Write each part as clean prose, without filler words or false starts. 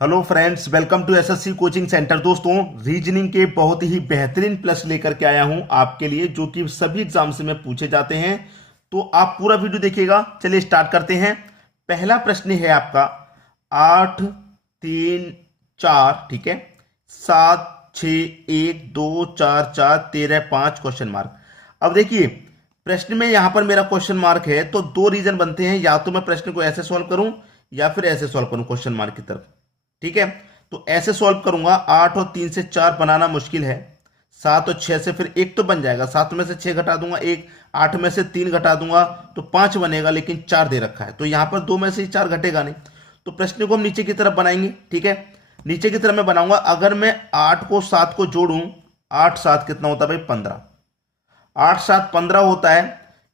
Hello friends, welcome to SSC coaching centre. दोस्तों, reasoning के बहुत ही बेहतरीन प्रश्न लेकर के आया हूं आपके लिए, जो कि सभी एग्जाम से में पूछे जाते हैं। तो आप पूरा वीडियो देखिएगा। चलिए स्टार्ट करते हैं। पहला प्रश्न है आपका 8 3 4, ठीक है, 7 6 1 2 4 4 13 5 क्वेश्चन मार्क। अब देखिए, प्रश्न में यहां पर मेरा क्वेश्चन मार्क है तो दो रीजन बनते हैं, या तो मैं प्रश्न को ऐसे सॉल्व करूं या फिर ऐसे सॉल्व करूं क्वेश्चन मार्क की तरफ। ठीक है, तो ऐसे सॉल्व करूंगा। 8 और 3 से 4 बनाना मुश्किल है। 7 और 6 से फिर एक तो बन जाएगा, 7 में से 6 घटा दूंगा एक, 8 में से 3 घटा दूंगा तो 5 बनेगा, लेकिन 4 दे रखा है तो यहां पर 2 में से 4 घटेगा नहीं। तो प्रश्न को हम नीचे की तरफ बनाएंगे। ठीक है, नीचे की तरफ मैं बनाऊंगा। अगर मैं 8 को 7 को जोड़ूं, 8 7 कितना होता है भाई? 15। 8 7 15 होता है।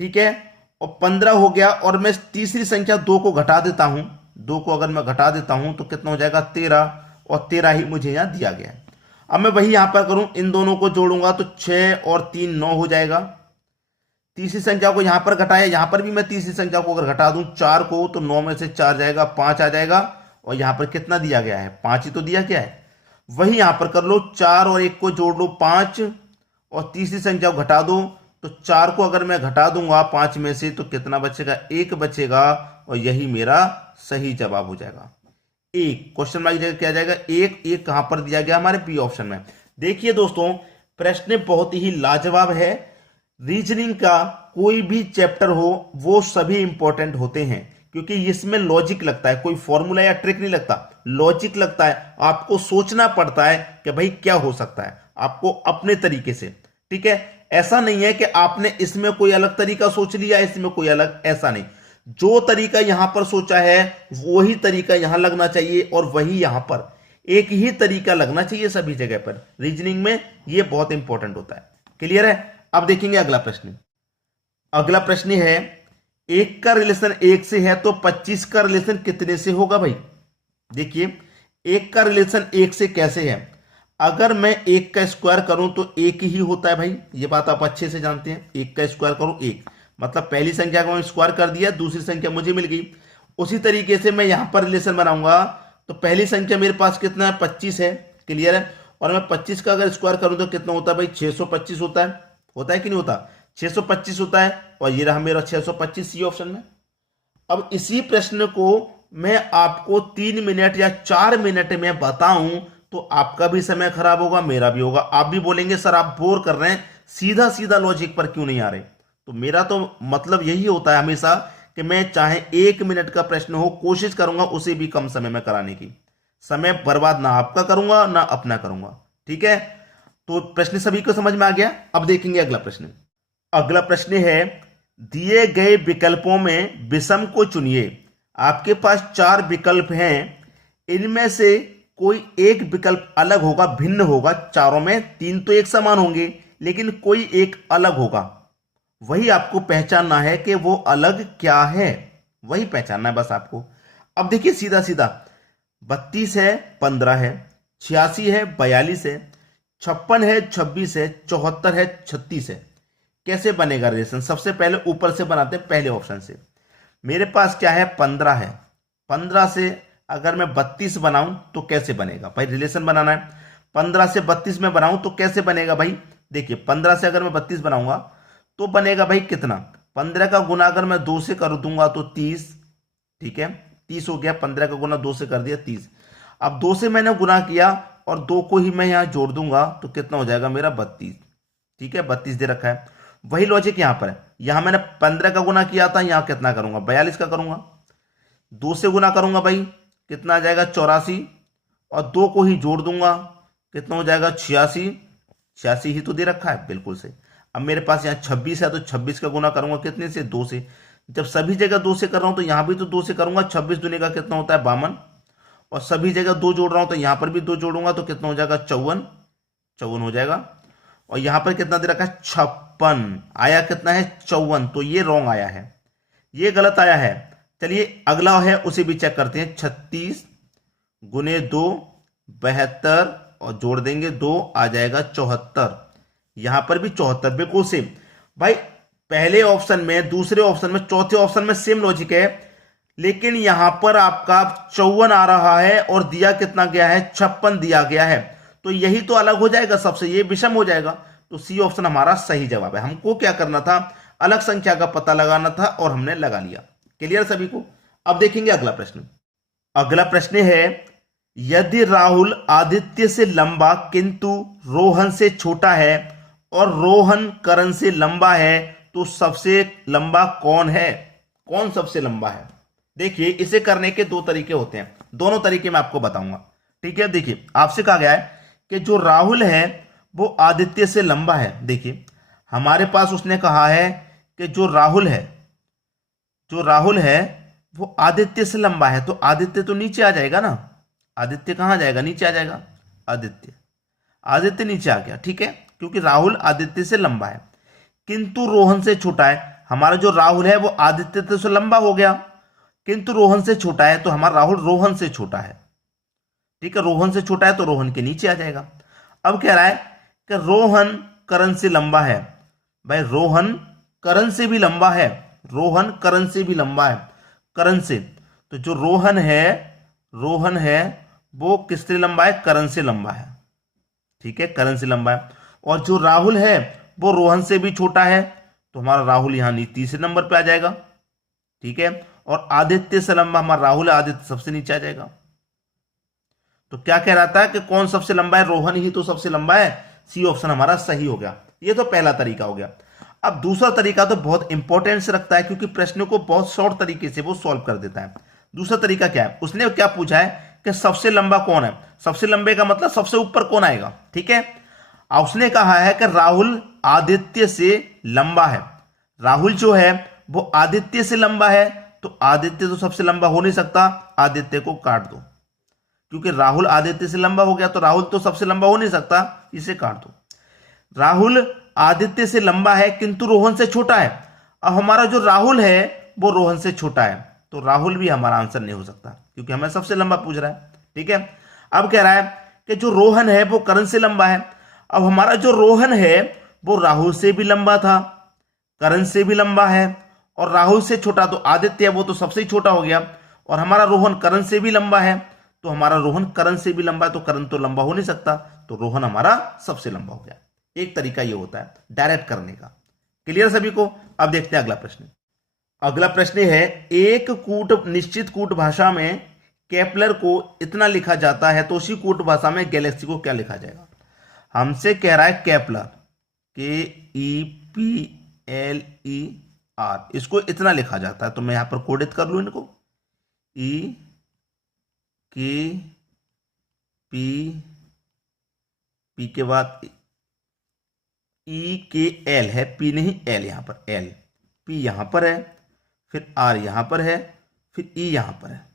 ठीक है, और 15 हो गया, और मैं तीसरी संख्या 2 को घटा देता हूं। 2 को अगर मैं घटा देता हूं तो कितना हो जाएगा? 13, और 13 ही मुझे यहां दिया गया है। अब मैं वही यहां पर करूं, इन दोनों को जोड़ूंगा तो 6 और 3 9 हो जाएगा। तीसरी संख्या को यहां पर घटाया, यहां पर भी मैं तीसरी संख्या को अगर घटा दूं 4 को, तो 9 में से 4 जाएगा, 5 आ जाएगा। और यहां पर कितना दिया गया है? 5 ही तो दिया गया है। वही यहां पर कर लो, 4 और 1 को जोड़ लो 5, और तीसरी संख्या को घटा दो तो 4 को अगर मैं घटा दूंगा 5 में से तो कितना बचेगा? 1 बचेगा, और यही मेरा सही जवाब हो जाएगा। एक क्वेश्चन मार्क जगह क्या जाएगा? एक। एक कहां पर दिया गया? हमारे बी ऑप्शन में। देखिए दोस्तों, प्रश्न बहुत ही लाजवाब है। रीजनिंग का कोई भी चैप्टर हो, वो सभी इंपॉर्टेंट होते हैं, क्योंकि इसमें लॉजिक लगता है, कोई फॉर्मूला या ट्रिक नहीं लगता, लॉजिक लगता है। आपको सोचना पड़ता है कि भाई क्या हो सकता है, आपको अपने तरीके से। ठीक है, ऐसा नहीं है कि आपने इसमें कोई अलग तरीका सोच लिया, इसमें कोई अलग, ऐसा नहीं। जो तरीका यहां पर सोचा है वही तरीका यहां लगना चाहिए, और वही यहां पर एक ही तरीका लगना चाहिए सभी जगह पर। रीजनिंग में यह बहुत इंपॉर्टेंट होता है। क्लियर है? अब देखेंगे अगला प्रश्न। अगला प्रश्न है, 1 का रिलेशन 1 से है तो 25 का रिलेशन कितने से होगा भाई? देखिए, 1 का रिलेशन 1 से कैसे है? अगर मैं 1 का स्क्वायर करूं तो 1 ही होता है भाई, ये बात आप अच्छे से जानते हैं। 1 का स्क्वायर करूं 1, मतलब पहली संख्या को मैं स्क्वायर कर दिया, दूसरी संख्या मुझे मिल गई। उसी तरीके से मैं यहां पर रिलेशन बनाऊंगा तो पहली संख्या मेरे पास कितना है? 25 है। क्लियर है? और मैं 25 का अगर स्क्वायर करूं तो कितना होता है भाई? 625 होता है। होता है कि नहीं होता? 625 होता है, और ये रहा मेरा 625 सी ऑप्शन में। अब इसी प्रश्न को मैं आपको 3 मिनट या 4 मिनट में बताऊं तो आपका भी समय खराब होगा, मेरा भी होगा। आप भी बोलेंगे सर आप बोर कर रहे हैं, सीधा सीधा लॉजिक पर क्यों नहीं आ रहे? तो मेरा तो मतलब यही होता है हमेशा कि मैं चाहे 1 मिनट का प्रश्न हो, कोशिश करूंगा उसे भी कम समय में कराने की। समय बर्बाद ना आपका करूंगा ना अपना करूंगा। ठीक है, तो प्रश्न सभी को समझ में आ गया। अब देखेंगे अगला प्रश्न। अगला प्रश्न है, दिए गए विकल्पों में विषम को चुनिए। आपके पास 4 विकल्प हैं, इनमें से कोई एक विकल्प अलग होगा, भिन्न होगा। चारों में 3 तो एक समान होंगे, लेकिन कोई एक अलग होगा। वही आपको पहचानना है कि वो अलग क्या है, वही पहचानना है बस आपको। अब देखिए सीधा सीधा, 32 है, 15 है, 86 है, 42 है, 56 है, 26 है, 74 है, 36 है। कैसे बनेगा रिलेशन? सबसे पहले ऊपर से बनाते हैं, पहले ऑप्शन से। मेरे पास क्या है? 15 है। 15 से अगर मैं 32 बनाऊं तो कैसे बनेगा भाई? रिलेशन बनाना है। 15 से 32 में बनाऊं तो कैसे बनेगा भाई? देखिए, 15 से अगर मैं 32 बनाऊंगा तो बनेगा भाई कितना? 15 का गुना अगर मैं 2 से कर दूंगा तो 30। ठीक है, 30 हो गया। 15 का गुना 2 से कर दिया, 30। अब 2 से मैंने गुना किया और 2 को ही मैं यहां जोड़ दूंगा तो कितना हो जाएगा मेरा? 32। ठीक है, 32 दे रखा है। वही लॉजिक यहां पर है। यहां मैंने 15 का गुना किया था, यहां कितना करूंगा? 42 का करूंगा। 2 से गुना करूंगा भाई, कितना आ जाएगा? 84। और 2 को ही जोड़ दूंगा, कितना हो जाएगा? 86। 86 ही तो दे रखा है, बिल्कुल से। अब मेरे पास यहाँ 26 है तो 26 का गुना करूंगा कितने से? 2 से। जब सभी जगह 2 से कर रहा हूं तो यहां भी तो 2 से करूंगा। 26 दूनी का कितना होता है? 52। और सभी जगह 2 जोड़ रहा हूं तो यहां पर भी 2 जोड़ूंगा तो कितना हो जाएगा? 54। 54 हो जाएगा। और यहां पर कितना दे रखा है? 56। आया कितना है? 54। तो ये रॉन्ग आया है, ये गलत आया है। चलिए अगला है, उसे भी चेक करते हैं। 36 गुने 2 72, और जोड़ देंगे 2, आ जाएगा 74। यहां पर भी 74, बिल्कुल सेम भाई। पहले ऑप्शन में, दूसरे ऑप्शन में, चौथे ऑप्शन में सेम लॉजिक है। लेकिन यहां पर आपका 54 आ रहा है और दिया कितना गया है, 56 दिया गया है, तो यही तो अलग हो जाएगा सबसे, ये विषम हो जाएगा। तो सी ऑप्शन हमारा सही जवाब है। हमको क्या करना था, अलग संख्या का पता लगाना था और हमने लगा लिया। क्लियर सभी को। अब देखेंगे अगला प्रश्न। अगला प्रश्न है, यदि राहुल आदित्य से लंबा किंतु रोहन से छोटा है और रोहन करण से लंबा है, तो सबसे लंबा कौन है? कौन सबसे लंबा है? देखिए, इसे करने के दो तरीके होते हैं, दोनों तरीके मैं आपको बताऊंगा। ठीक है, देखिए आपसे कहा गया है कि जो राहुल है वो आदित्य से लंबा है। देखिए हमारे पास उसने कहा है कि जो राहुल है वो आदित्य से लंबा है, तो आदित्य तो नीचे आ जाएगा ना। आदित्य कहां जाएगा? नीचे आ जाएगा। आदित्य नीचे आ गया, ठीक है, क्योंकि राहुल आदित्य से लंबा है। किंतु रोहन से छोटा है। हमारा जो राहुल है वो आदित्य से लंबा हो गया, किंतु रोहन से छोटा है, तो हमारा राहुल रोहन से छोटा है। ठीक है, रोहन से छोटा है तो रोहन के नीचे आ जाएगा। अब कह रहा है कि रोहन करण से लंबा है। भाई रोहन करण से भी लंबा है, रोहन करण से भी लंबा है, करण से। तो जो रोहन है वो किससे लंबा है? करण से लंबा है। ठीक है, करण से लंबा है। और जो राहुल है वो रोहन से भी छोटा है, तो हमारा राहुल यहां तीसरे नंबर पे आ जाएगा। ठीक है, और आदित्य से लंबा हमारा राहुल है, आदित्य सबसे नीचे आ जाएगा। तो क्या कह रहा था कि कौन सबसे लंबा है? रोहन ही तो सबसे लंबा है। सी ऑप्शन हमारा सही हो गया। ये तो पहला तरीका हो गया। अब दूसरा तरीका तो बहुत इंपॉर्टेंस रखता है, क्योंकि प्रश्न को बहुत शॉर्ट तरीके से वो सॉल्व कर देता है। दूसरा तरीका क्या है? उसने क्या पूछा है कि सबसे लंबा कौन है। सबसे लंबे का मतलब सबसे ऊपर कौन आएगा। ठीक है, उसने कहा है कि राहुल आदित्य से लंबा है। राहुल जो है वो आदित्य से लंबा है, तो आदित्य तो सबसे लंबा हो नहीं सकता, आदित्य को काट दो, क्योंकि राहुल आदित्य से लंबा हो गया, तो राहुल तो सबसे लंबा हो नहीं सकता, इसे काट दो। राहुल आदित्य से लंबा है किंतु रोहन से छोटा है। अब हमारा जो राहुल है वो रोहन से छोटा है, तो राहुल भी हमारा आंसर नहीं हो सकता, क्योंकि हमें सबसे लंबा पूछ रहा है। ठीक है, अब कह रहा है कि जो रोहन है वो करण से लंबा है। अब हमारा जो रोहन है वो राहुल से भी लंबा था, करण से भी लंबा है, और राहुल से छोटा तो आदित्य, वो तो सबसे ही छोटा हो गया। और हमारा रोहन करण से भी लंबा है, तो हमारा रोहन करण से भी लंबा है, तो करण तो लंबा हो नहीं सकता, तो रोहन हमारा सबसे लंबा हो गया। एक तरीका ये होता है डायरेक्ट करने का। क्लियर सभी को। अब देखते हैं अगला प्रश्न। अगला प्रश्न है, एक निश्चित कूट भाषा में केपलर को इतना लिखा जाता है, तो उसी कूट भाषा में गैलेक्सी को क्या लिखा जाएगा? हमसे कह रहा है केपलर, KEPLER, इसको इतना लिखा जाता है, तो मैं यहां पर कोडित कर लू इनको, पी के बाद EKL है, पी नहीं एल, यहां पर एल, पी यहां पर है, फिर आर यहां पर है, फिर ई यहां पर है।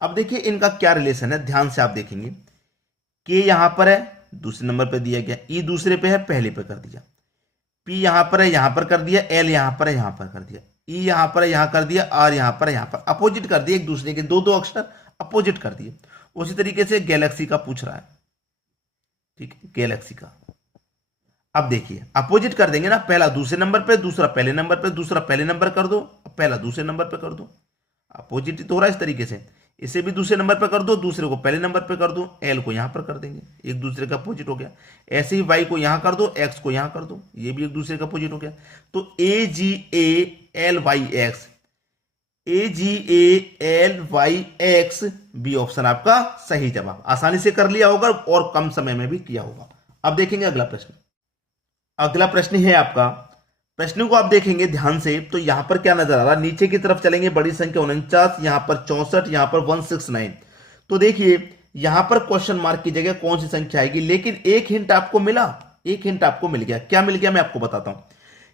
अब देखिए इनका क्या रिलेशन है, ध्यान से आप देखेंगे। के यहां पर है, दूसरे नंबर पे दिया गया, ई दूसरे पे है, पहले पे कर दिया, पी यहां पर है, यहां पर कर दिया, एल यहां पर है, यहां पर कर दिया, ई यहां पर है, यहां कर दिया, आर यहां पर है, यहां पर, अपोजिट कर दिए एक दूसरे के, दो अक्षर अपोजिट कर दिए। उसी तरीके से गैलेक्सी का पूछ रहा है। ठीक है, गैलेक्सी का अब देखिए अपोजिट कर देंगे ना, पहला दूसरे नंबर पे, दूसरा पहले नंबर पे, दूसरा पहले नंबर कर दो, पहला दूसरे नंबर पे कर दो। अपोजिट तो हो रहा है इस तरीके से, इसे भी दूसरे नंबर पे कर दो, दूसरे को पहले नंबर पे कर दो, एल को यहां पर कर देंगे, एक दूसरे का अपोजिट हो गया। ऐसे ही वाई को यहां कर दो, एक्स को यहां कर दो, ये भी एक दूसरे का अपोजिट हो गया। तो AGALYX, AGALYX बी ऑप्शन आपका सही जवाब। आसानी से कर लिया होगा और कम समय में भी किया होगा। अब देखेंगे अगला प्रश्न। अगला प्रश्न है आपका, प्रश्न को आप देखेंगे ध्यान से, तो यहां पर क्या नजर आ रहा है, नीचे की तरफ चलेंगे, बड़ी संख्या 49, यहां पर 64, यहां पर 169। तो देखिए यहां पर क्वेश्चन मार्क की जगह कौन सी संख्या आएगी, लेकिन एक हिंट आपको मिला, एक हिंट आपको मिल गया। क्या मिल गया मैं आपको बताता हूं।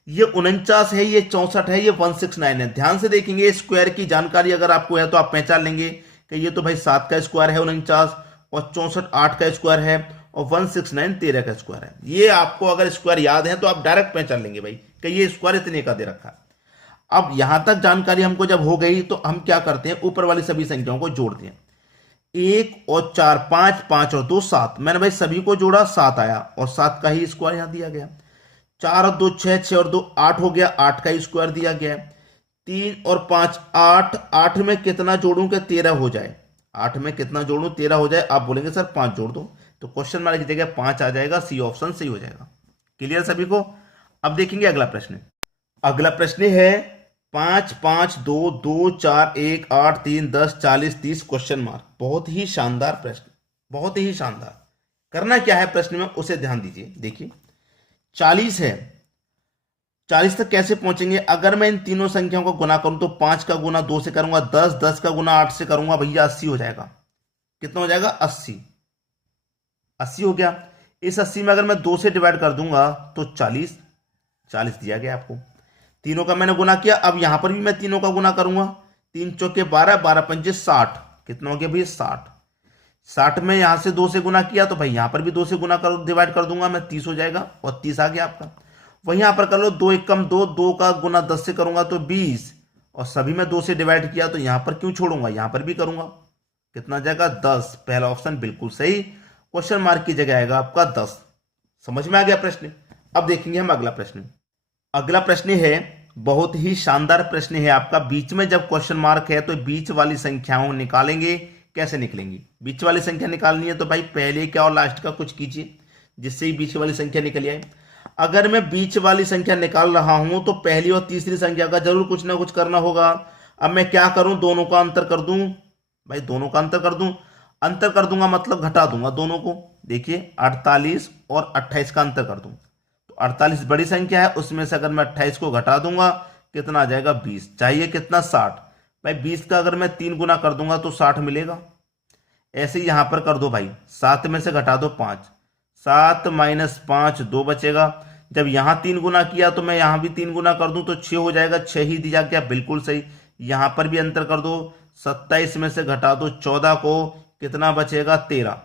ये 49 है, ये 64 है, ये 169 है। ध्यान से देखेंगे, स्क्वायर की जानकारी अगर आपको है तो आप पहचान लेंगे कि ये तो भाई 7 का स्क्वायर है 49, और 64 8 का स्क्वायर है, और 169 13 का स्क्वायर है। ये आपको अगर स्क्वायर याद है तो आप डायरेक्ट पहचान लेंगे भाई कि ये स्क्वायर इतने का दे रखा है। अब यहां तक जानकारी हमको जब हो गई तो हम क्या करते हैं, ऊपर वाली सभी संख्याओं को जोड़ते हैं। 1 और 4 5, 5 और 2 7, मैंने भाई सभी को जोड़ा, 7 आया, और 7 का ही स्क्वायर यहां दिया गया। 4 और 2 6, 6 और 2 8 हो गया, 8 का ही स्क्वायर दिया गया। 3 और 5 8, 8 में कितना जोड़ूं कि 13 हो जाए, 8 में कितना जोड़ूं 13 हो जाए। आप बोलेंगे सर 5 जोड़ दो, तो क्वेश्चन मार्क की जगह 5 आ जाएगा, सी ऑप्शन सही हो जाएगा। क्लियर सभी को। अब देखेंगे अगला प्रश्न। अगला प्रश्न है 5 5 2 2 4 1 8 3 10 40 30 क्वेश्चन मार्क। बहुत ही शानदार प्रश्न, बहुत ही शानदार। करना क्या है प्रश्न में उसे ध्यान दीजिए। देखिए 40 है, 40 तक कैसे पहुंचेंगे? अगर मैं इन तीनों संख्याओं को गुना करूं तो 5 का गुना 2 से करूंगा 10, 10 का गुना 8 से करूंगा भैया 80 हो जाएगा। कितना हो जाएगा? 80। 80 हो गया। इस 80 में अगर मैं 2 से डिवाइड कर दूंगा तो 40, 40 दिया गया आपको। तीनों का मैंने गुना किया, अब यहां पर भी मैं तीनों का गुना करूंगा। 3 चौके 12, 12 पंजे 60। कितना हो गया भैया? 60। 60 में यहां से 2 से गुना किया तो भाई यहां पर भी 2 से गुना कर डिवाइड कर दूंगा मैं, 30 हो जाएगा और 30 आ गया आपका। वहीं यहां पर कर लो 2 1 कम 2, 2 का गुना 10 से करूंगा तो 20, और सभी में 2 से डिवाइड किया तो यहां पर क्यों छोड़ूंगा, यहां पर भी करूंगा। कितना जाएगा? 10। पहला ऑप्शन बिल्कुल सही, क्वेश्चन मार्क की जगह आएगा आपका 10। समझ में आ गया प्रश्न। अब देखेंगे हम अगला प्रश्न। अगला प्रश्न है बहुत ही शानदार प्रश्न है आपका। बीच में जब क्वेश्चन मार्क है तो बीच वाली संख्याओं निकालेंगे। कैसे निकलेंगी? बीच वाली संख्या निकालनी है तो भाई पहले क्या और लास्ट का कुछ कीजिए जिससे ही बीच वाली संख्या निकल आए। अगर मैं बीच वाली संख्या निकाल रहा हूं तो पहली और तीसरी संख्या का जरूर कुछ ना कुछ करना होगा। अब मैं क्या करूं? दोनों का अंतर कर दूं भाई, दोनों का अंतर कर दूं। अंतर कर दूंगा मतलब घटा दूंगा दोनों को। देखिए 48 और 28 का अंतर कर दूं तो 48 बड़ी संख्या है, उसमें से अगर मैं 28 को घटा दूंगा कितना आ जाएगा? 20। चाहिए कितना? 60। भाई 20 का अगर मैं 3 गुना कर दूंगा तो 60 मिलेगा। ऐसे ही यहां पर कर दो भाई, 7 में से घटा दो 5, 7 माइनस 5 2 बचेगा। जब यहां 3 गुना किया तो मैं यहां भी 3 गुना कर दूं तो 6 हो जाएगा, 6 ही दिया गया, बिल्कुल सही। यहां पर भी अंतर कर दो, 27 में से घटा दो 14 को, कितना बचेगा? 13।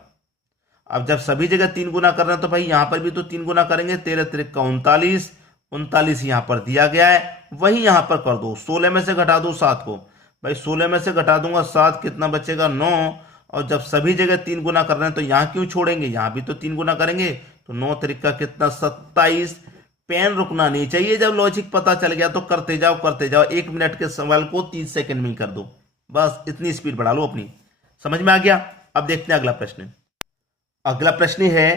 अब जब सभी जगह 3 गुना कर रहे हैं तो भाई यहां पर भी तो 3 गुना करेंगे, 13 त्रिक का 39, 39 यहां पर दिया गया है। वही यहां पर कर दो, 16 में से घटा दो 7 को, भाई 16 में से घटा दूंगा 7, कितना बचेगा? 9। और जब सभी जगह 3 गुना कर रहे हैं तो यहां क्यों छोड़ेंगे, यहां भी तो 3 गुना करेंगे, तो 9 त्रिक का कितना? 27। पेन रुकना नहीं चाहिए, जब लॉजिक पता चल गया तो करते जाओ करते जाओ। 1 मिनट के सवाल को 30 सेकंड में ही कर दो, बस इतनी स्पीड बढ़ा लो अपनी। समझ में आ गया। अब देखते हैं अगला प्रश्न। अगला प्रश्न है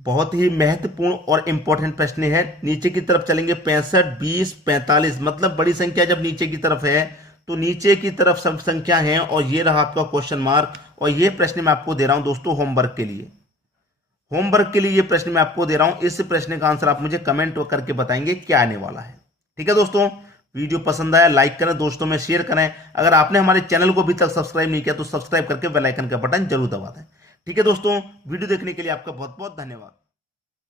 बहुत ही महत्वपूर्ण और इंपॉर्टेंट प्रश्न है। नीचे की तरफ चलेंगे, 65 20 45, मतलब बड़ी संख्या जब नीचे की तरफ है तो नीचे की तरफ सब संख्या है, और ये रहा आपका क्वेश्चन मार्क। और ये प्रश्न मैं आपको दे रहा हूं दोस्तों होमवर्क के लिए, होमवर्क के लिए ये प्रश्न मैं आपको दे रहा हूं। इस प्रश्न का आंसर आप मुझे कमेंट करके बताएंगे क्या आने वाला है। ठीक है दोस्तों, वीडियो पसंद आया लाइक करें, दोस्तों में शेयर करें। अगर आपने हमारे चैनल को अभी तक सब्सक्राइब नहीं किया तो सब्सक्राइब करके बेल आइकन का बटन जरूर दबा दें। ठीक है दोस्तों, वीडियो देखने के लिए आपका बहुत बहुत धन्यवाद।